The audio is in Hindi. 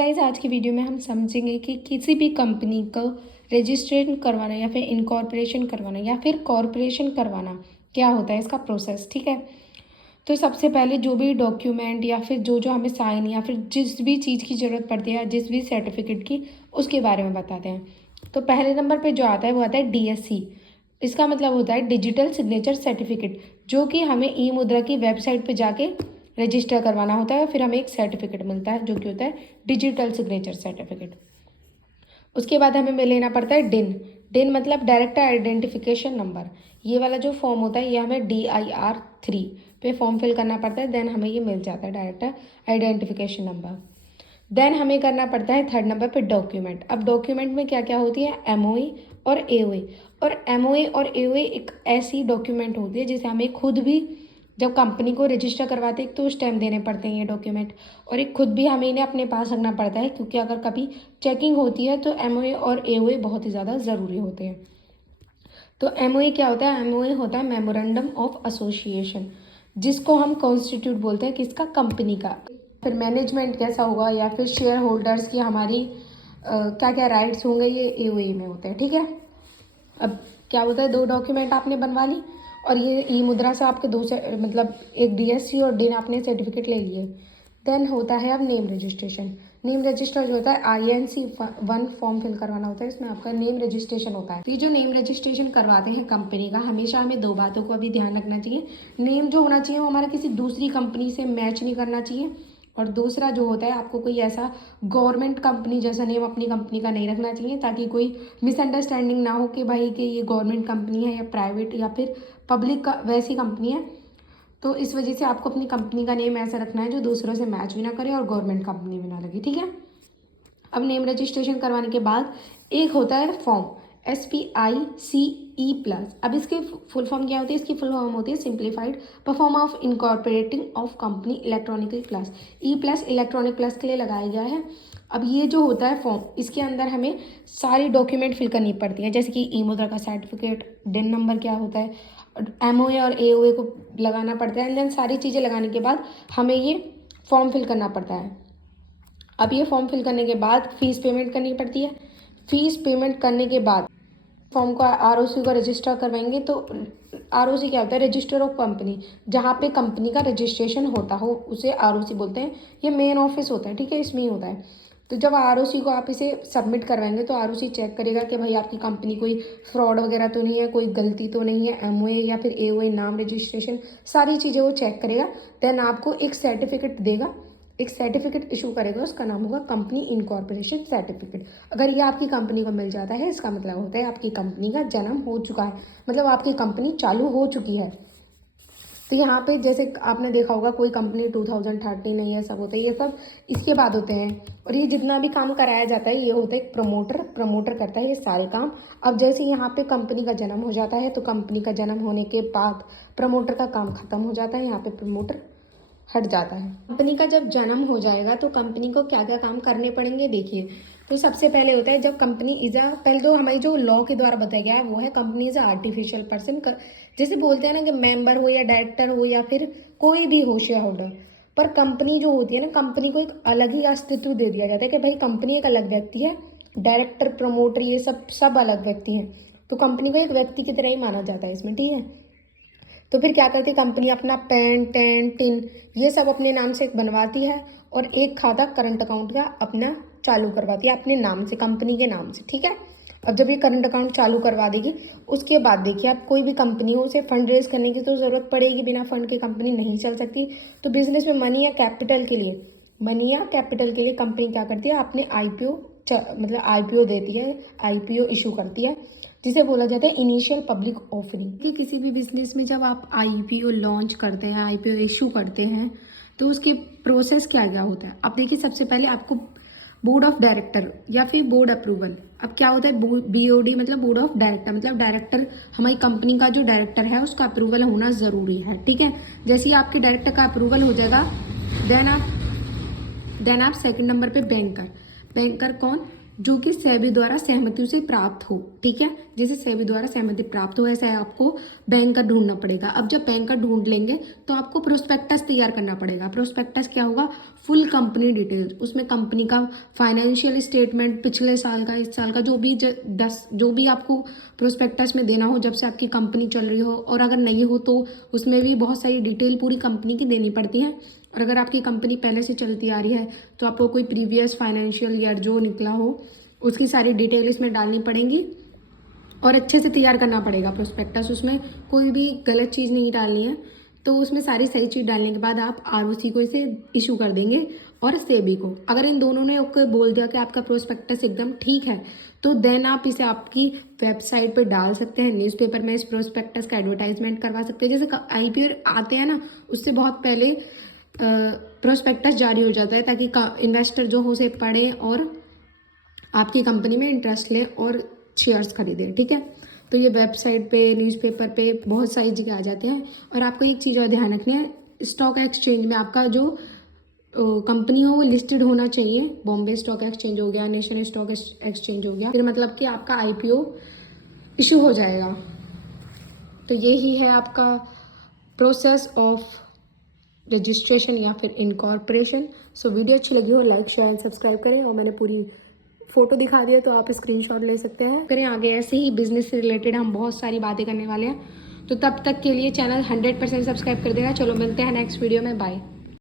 गाइस आज की वीडियो में हम समझेंगे कि किसी भी कंपनी को रजिस्ट्रेशन करवाना या फिर इनकॉर्पोरेशन करवाना या फिर कॉर्पोरेशन करवाना क्या होता है, इसका प्रोसेस। ठीक है, तो सबसे पहले जो भी डॉक्यूमेंट या फिर जो जो हमें साइन या फिर जिस भी चीज़ की ज़रूरत पड़ती है, जिस भी सर्टिफिकेट की, उसके बारे में बताते हैं। तो पहले नंबर पे जो आता है वो आता है DSC। इसका मतलब होता है डिजिटल सिग्नेचर सर्टिफिकेट, जो कि हमें ई मुद्रा की वेबसाइट पे जाके रजिस्टर करवाना होता है। फिर हमें एक सर्टिफिकेट मिलता है जो कि होता है डिजिटल सिग्नेचर सर्टिफिकेट। उसके बाद हमें लेना पड़ता है डिन। डिन मतलब डायरेक्टर आइडेंटिफिकेशन नंबर। ये वाला जो फॉर्म होता है ये हमें DIR 3 पे फॉर्म फिल करना पड़ता है, देन हमें ये मिल जाता है डायरेक्टर आइडेंटिफिकेशन नंबर। देन हमें करना पड़ता है थर्ड नंबर पे डॉक्यूमेंट। अब डॉक्यूमेंट में क्या क्या होती है, MOE और AOA। और MOE और AOA एक ऐसी डॉक्यूमेंट होती है जिसे हमें खुद भी जब कंपनी को रजिस्टर करवाते हैं तो उस टाइम देने पड़ते हैं ये डॉक्यूमेंट, और एक खुद भी हमें इन्हें अपने पास रखना पड़ता है, क्योंकि अगर कभी चेकिंग होती है तो MOE और AOA बहुत ही ज़्यादा ज़रूरी होते हैं। तो MOE क्या होता है, MOE होता है मेमोरेंडम ऑफ एसोसिएशन, जिसको हम कॉन्स्टिट्यूट बोलते हैं किसका, कंपनी का। फिर मैनेजमेंट कैसा होगा या फिर शेयर होल्डर्स की हमारी क्या क्या राइट्स होंगे, ये AOA में होते हैं। ठीक है, अब क्या होता है, दो डॉक्यूमेंट आपने बनवा ली और ये ई मुद्रा से आपके दो से मतलब एक DSC और डिन आपने सर्टिफिकेट ले लिए। देन होता है अब नेम रजिस्ट्रेशन। नेम रजिस्टर जो होता है INC 1 फॉर्म फिल करवाना होता है, इसमें आपका नेम रजिस्ट्रेशन होता है। तो ये जो नेम रजिस्ट्रेशन करवाते हैं कंपनी का, हमेशा हमें दो बातों को अभी ध्यान रखना चाहिए। नेम जो होना चाहिए वो हमारा किसी दूसरी कंपनी से मैच नहीं करना चाहिए, और दूसरा जो होता है आपको कोई ऐसा गवर्नमेंट कंपनी जैसा नेम अपनी कंपनी का नहीं रखना चाहिए, ताकि कोई मिसअंडरस्टैंडिंग ना हो कि भाई कि ये गवर्नमेंट कंपनी है या प्राइवेट या फिर पब्लिक का वैसी कंपनी है। तो इस वजह से आपको अपनी कंपनी का नेम ऐसा रखना है जो दूसरों से मैच भी ना करे और गवर्नमेंट कंपनी भी ना लगे। ठीक है, अब नेम रजिस्ट्रेशन करवाने के बाद एक होता है फॉर्म SPICE+। अब इसकी फुल फॉर्म क्या होती है, इसकी फुल फॉर्म होती है simplified perform of incorporating of company electronical class. E+ electronic class के लिए लगाया गया है। अब ये जो होता है फॉर्म, इसके अंदर हमें सारी डॉक्यूमेंट फिल करनी पड़ती हैं, जैसे कि ई मुद्रा का सर्टिफिकेट, डिन नंबर क्या होता है, MOA और AOA को लगाना पड़ता है। एंड देन सारी चीज़ें लगाने के बाद हमें ये फॉर्म फिल करना पड़ता है। अब ये फॉर्म फिल करने के बाद फीस पेमेंट करनी पड़ती है। फीस पेमेंट करने के बाद फॉर्म को ROC को रजिस्टर करवाएंगे। तो ROC क्या होता है, रजिस्टर ऑफ कंपनी, जहाँ पे कंपनी का रजिस्ट्रेशन होता हो उसे ROC बोलते हैं। ये मेन ऑफिस होता है, ठीक है, इसमें ही होता है। तो जब ROC को आप इसे सबमिट करवाएंगे तो ROC चेक करेगा कि भाई आपकी कंपनी कोई फ्रॉड वगैरह तो नहीं है, कोई गलती तो नहीं है, MOA या फिर AOA नाम रजिस्ट्रेशन सारी चीज़ें वो चेक करेगा। देन आपको एक सर्टिफिकेट देगा, एक सर्टिफिकेट इशू करेगा, उसका नाम होगा कंपनी इनकॉर्पोरेशन सर्टिफिकेट। अगर ये आपकी कंपनी को मिल जाता है, इसका मतलब होता है आपकी कंपनी का जन्म हो चुका है, मतलब आपकी कंपनी चालू हो चुकी है। तो यहाँ पे जैसे आपने देखा होगा कोई कंपनी 2013 नहीं, ये सब होता है, ये सब इसके बाद होते हैं। और ये जितना भी काम कराया जाता है ये होता है एक प्रमोटर करता है ये सारे काम। अब जैसे यहाँ पे कंपनी का जन्म हो जाता है तो कंपनी का जन्म होने के बाद प्रमोटर का काम खत्म हो जाता है, यहाँ पे प्रमोटर हट जाता है। कंपनी का जब जन्म हो जाएगा तो कंपनी को क्या क्या काम करने पड़ेंगे, देखिए। तो सबसे पहले होता है जब कंपनी पहले तो हमारी जो लॉ के द्वारा बताया गया है वो है कंपनी इज आर्टिफिशियल पर्सन। जैसे बोलते हैं ना कि मेंबर हो या डायरेक्टर हो या फिर कोई भी हो शेयर होल्डर, पर कंपनी जो होती है ना, कंपनी को एक अलग ही अस्तित्व दे दिया जाता है कि भाई कंपनी एक अलग व्यक्ति है, डायरेक्टर प्रमोटर ये सब अलग व्यक्ति हैं। तो कंपनी को एक व्यक्ति की तरह ही माना जाता है इसमें। ठीक है, तो फिर क्या करती है कंपनी, अपना पैन टैन टिन ये सब अपने नाम से बनवाती है, और एक खाता करंट अकाउंट का अपना चालू करवाती है अपने नाम से, कंपनी के नाम से। ठीक है, अब जब ये करंट अकाउंट चालू करवा देगी उसके बाद देखिए, आप कोई भी कंपनी हो उसे फंड रेज करने की तो ज़रूरत पड़ेगी, बिना फंड के कंपनी नहीं चल सकती। तो बिजनेस में मनी या कैपिटल के लिए कंपनी क्या करती है, अपने IPO देती है, IPO इशू करती है, जिसे बोला जाता है इनिशियल पब्लिक ऑफरिंग। कि किसी भी बिजनेस में जब आप IPO लॉन्च करते हैं, IPO इशू करते हैं, तो उसके प्रोसेस क्या क्या होता है। अब देखिए, सबसे पहले आपको बोर्ड ऑफ डायरेक्टर या फिर बोर्ड अप्रूवल। अब क्या होता है BOD मतलब बोर्ड ऑफ डायरेक्टर, मतलब डायरेक्टर, हमारी कंपनी का जो डायरेक्टर है उसका अप्रूवल होना ज़रूरी है। ठीक है, जैसे ही आपके डायरेक्टर का अप्रूवल हो जाएगा देन आप सेकंड नंबर पे बैंकर कौन, जो कि सेबी द्वारा सहमति से प्राप्त हो, ठीक है। जैसे सेबी द्वारा सहमति प्राप्त हो ऐसा है आपको बैंक का ढूंढना पड़ेगा। अब जब बैंक का ढूंढ लेंगे तो आपको प्रोस्पेक्टस तैयार करना पड़ेगा। प्रोस्पेक्टस क्या होगा? फुल कंपनी डिटेल्स, उसमें कंपनी का फाइनेंशियल स्टेटमेंट, पिछले साल का, इस साल का, जो भी आपको प्रोस्पेक्टस में देना हो जब से आपकी कंपनी चल रही हो, और अगर नहीं हो तो उसमें भी बहुत सारी डिटेल पूरी कंपनी की देनी पड़ती है। और अगर आपकी कंपनी पहले से चलती आ रही है तो आपको कोई प्रीवियस फाइनेंशियल ईयर जो निकला हो उसकी सारी डिटेल इसमें डालनी पड़ेंगी और अच्छे से तैयार करना पड़ेगा प्रोस्पेक्टस। उसमें कोई भी गलत चीज़ नहीं डालनी है। तो उसमें सारी सही चीज़ डालने के बाद आप आरओसी को इसे इशू कर देंगे और सेबी को। अगर इन दोनों ने ओके बोल दिया कि आपका प्रोस्पेक्टस एकदम ठीक है तो देन आप इसे आपकी वेबसाइट पे डाल सकते हैं, न्यूज़पेपर में इस प्रोस्पेक्टस का एडवर्टाइजमेंट करवा सकते हैं। जैसे आईपीओ आते हैं ना, उससे बहुत पहले प्रोस्पेक्टस जारी हो जाता है ताकि इन्वेस्टर जो हो उसे पढ़े और आपकी कंपनी में इंटरेस्ट ले और शेयर्स खरीदे, ठीक है। तो ये वेबसाइट पे, न्यूज़पेपर पे बहुत सारी जगह आ जाते हैं। और आपको एक चीज़ और ध्यान रखनी है, स्टॉक एक्सचेंज में आपका जो कंपनी हो वो लिस्टेड होना चाहिए। बॉम्बे स्टॉक एक्सचेंज हो गया, नेशनल स्टॉक एक्सचेंज हो गया, फिर मतलब कि आपका आईपीओ इशू हो जाएगा। तो यही है आपका प्रोसेस ऑफ रजिस्ट्रेशन या फिर इनकॉर्पोरेशन। सो वीडियो अच्छी लगी हो लाइक शेयर एंड सब्सक्राइब करें। और मैंने पूरी फोटो दिखा दिया तो आप स्क्रीनशॉट ले सकते हैं। करें आगे ऐसे ही बिजनेस से रिलेटेड हम बहुत सारी बातें करने वाले हैं। तो तब तक के लिए चैनल 100% सब्सक्राइब कर देना। चलो मिलते हैं नेक्स्ट वीडियो में, बाय।